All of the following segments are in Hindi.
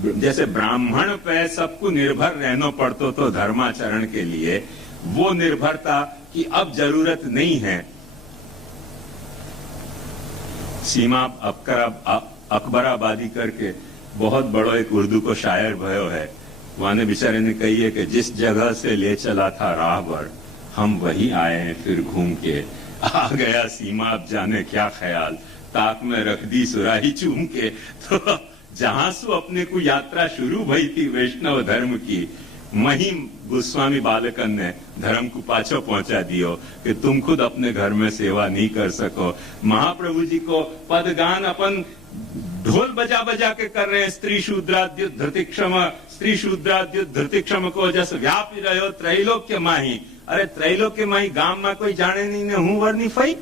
जैसे ब्राह्मण पे सबको निर्भर रहना पड़तो तो धर्माचरण के लिए, वो निर्भरता की अब जरूरत नहीं है। सीमा अकबराबादी करके बहुत बड़ो एक उर्दू को शायर भयो है, वाने बेचारे ने कही है कि जिस जगह से ले चला था राहबर, हम वही आए हैं फिर घूम के। आ गया सीमा अब जाने क्या ख्याल, ताक में रख दी सुराही चूम के। तो जहां से अपने को यात्रा शुरू भई थी वैष्णव धर्म की, वहीं गोस्वामी बालकन ने धर्म को पाछो पहुंचा दियो कि तुम खुद अपने घर में सेवा नहीं कर सको। महाप्रभु जी को पदगान अपन ढोल बजा बजा के कर रहे हैं, स्त्री शूद्राद्युत धृतिक्षम, स्त्री शूद्राद्युत धृतिक्षम को जस व्यापी रहो त्रैलोक्य माही। अरे त्रैलोक्य माही गाम में कोई जाने नहीं ने हूं वरनी फई,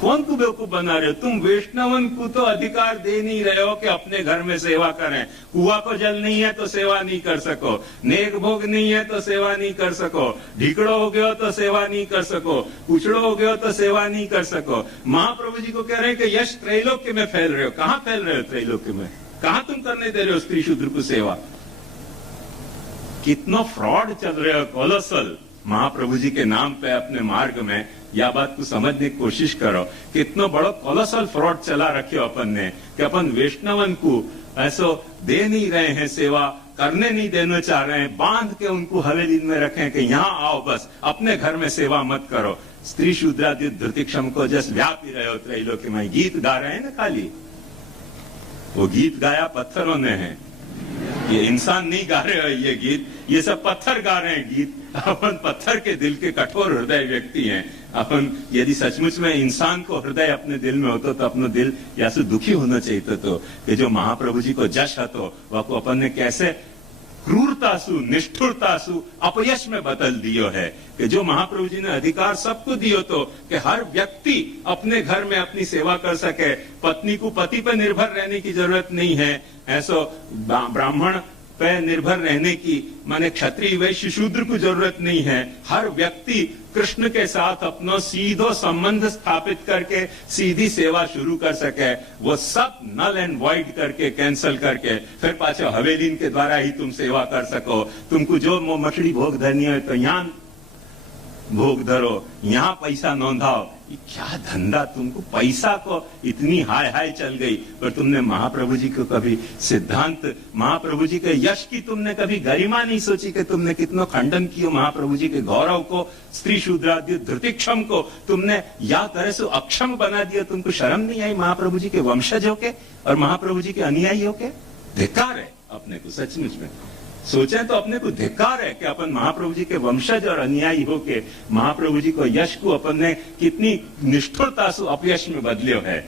कौन को बेवकूफ बना रहे हो तुम? वैष्णवन को तो अधिकार दे नहीं रहे हो कि अपने घर में सेवा करें। कुआ को जल नहीं है तो सेवा नहीं कर सको, नेक भोग नहीं है तो सेवा नहीं कर सको, ढिकड़ो हो गयो तो सेवा नहीं कर सको, कुचड़ो हो गयो तो सेवा नहीं कर सको। महाप्रभु जी को कह रहे हैं कि यश त्रैलोक्य में फैल रहे हो। कहां फैल रहे हो त्रैलोक्य में? कहां तुम करने दे रहे हो स्त्री शूद्र को सेवा? कितना फ्रॉड चल रहे हो, कोलोसल। महाप्रभु जी के नाम पे अपने मार्ग में या बात को समझने की कोशिश करो। कितना बड़ा कोलोसल फ्रॉड चला रखे अपन ने कि अपन वैष्णवन को ऐसो दे नहीं रहे हैं, सेवा करने नहीं देना चाह रहे हैं, बांध के उनको हवेली में रखें कि यहाँ आओ, बस अपने घर में सेवा मत करो। स्त्री शूद्राद्युत धृतिक्षम को जस व्यापी रहे हो त्रैलोक्य में। गीत गा रहे हैं ना, खाली वो गीत गाया पत्थरों ने है, ये इंसान नहीं गा रहे हो ये गीत, ये सब पत्थर गा रहे हैं गीत। अपन पत्थर के दिल के कठोर हृदय व्यक्ति हैं। अपन यदि सचमुच में इंसान को हृदय अपने दिल में होता तो अपना दिल या से दुखी होना चाहिए तो कि जो महाप्रभु जी को जश हतो वह को अपन ने कैसे क्रूरतासु निष्ठुरतासु अपयश में बदल दियो है। कि जो महाप्रभु जी ने अधिकार सबको दियो तो कि हर व्यक्ति अपने घर में अपनी सेवा कर सके, पत्नी को पति पर निर्भर रहने की जरूरत नहीं है, ऐसो ब्राह्मण पे निर्भर रहने की, माने क्षत्रिय वैश्य शूद्र को जरूरत नहीं है। हर व्यक्ति कृष्ण के साथ अपना सीधो संबंध स्थापित करके सीधी सेवा शुरू कर सके। वो सब नल एंड वॉइड करके कैंसल करके फिर पाछो हवेली के द्वारा ही तुम सेवा कर सको। तुमको जो मछली भोग धरनी है तो यहाँ भोग धरो, यहाँ पैसा नोंधाओ। ये क्या धंधा, तुमको पैसा को इतनी हाय हाय चल गई, पर तुमने महाप्रभु जी को कभी सिद्धांत, महाप्रभु जी के यश की तुमने कभी गरिमा नहीं सोची कि तुमने कितना खंडन किया महाप्रभु जी के गौरव को, स्त्री शूद्राद्युत धृतिक्षम को तुमने या तरह से अक्षम बना दिया। तुमको शर्म नहीं आई महाप्रभु जी के वंशज होके और महाप्रभु जी के अनुयायी होके? धिक्कार है अपने को, सचमुच में सोचें तो अपने को धिक्कार है कि अपन महाप्रभु जी के वंशज और अनुयायी होके महाप्रभु जी को यश को अपन ने कितनी निष्ठुरता से अपयश में बदलियो है।